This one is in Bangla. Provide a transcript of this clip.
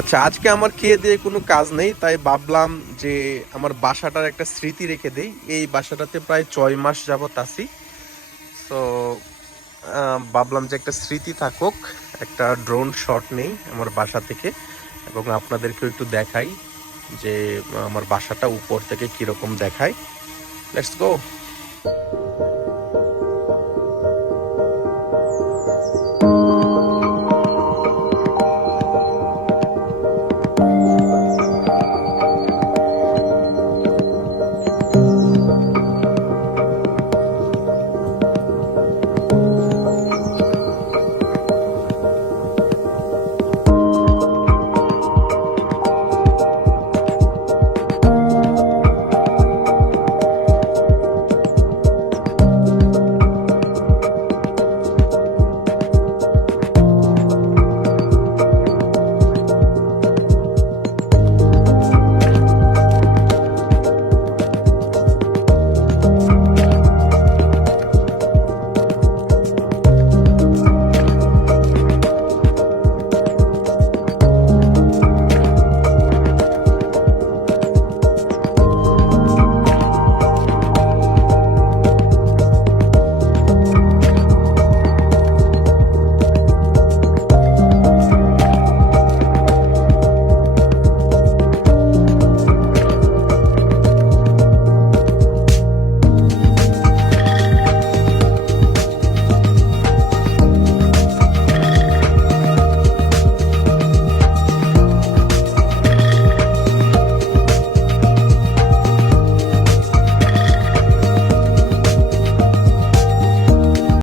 আচ্ছা আজকে আমার খেয়ে দিয়ে কোনো কাজ নেই, তাই ভাবলাম যে আমার বাসাটার একটা স্মৃতি রেখে দেই। এই বাসাটাতে প্রায় ছয় মাস যাবৎ আছি। তো ভাবলাম যে একটা স্মৃতি থাকুক, একটা ড্রোন শট নেই আমার বাসা থেকে, এবং আপনাদেরকেও একটু দেখাই যে আমার বাসাটা উপর থেকে কীরকম দেখায়। Let's go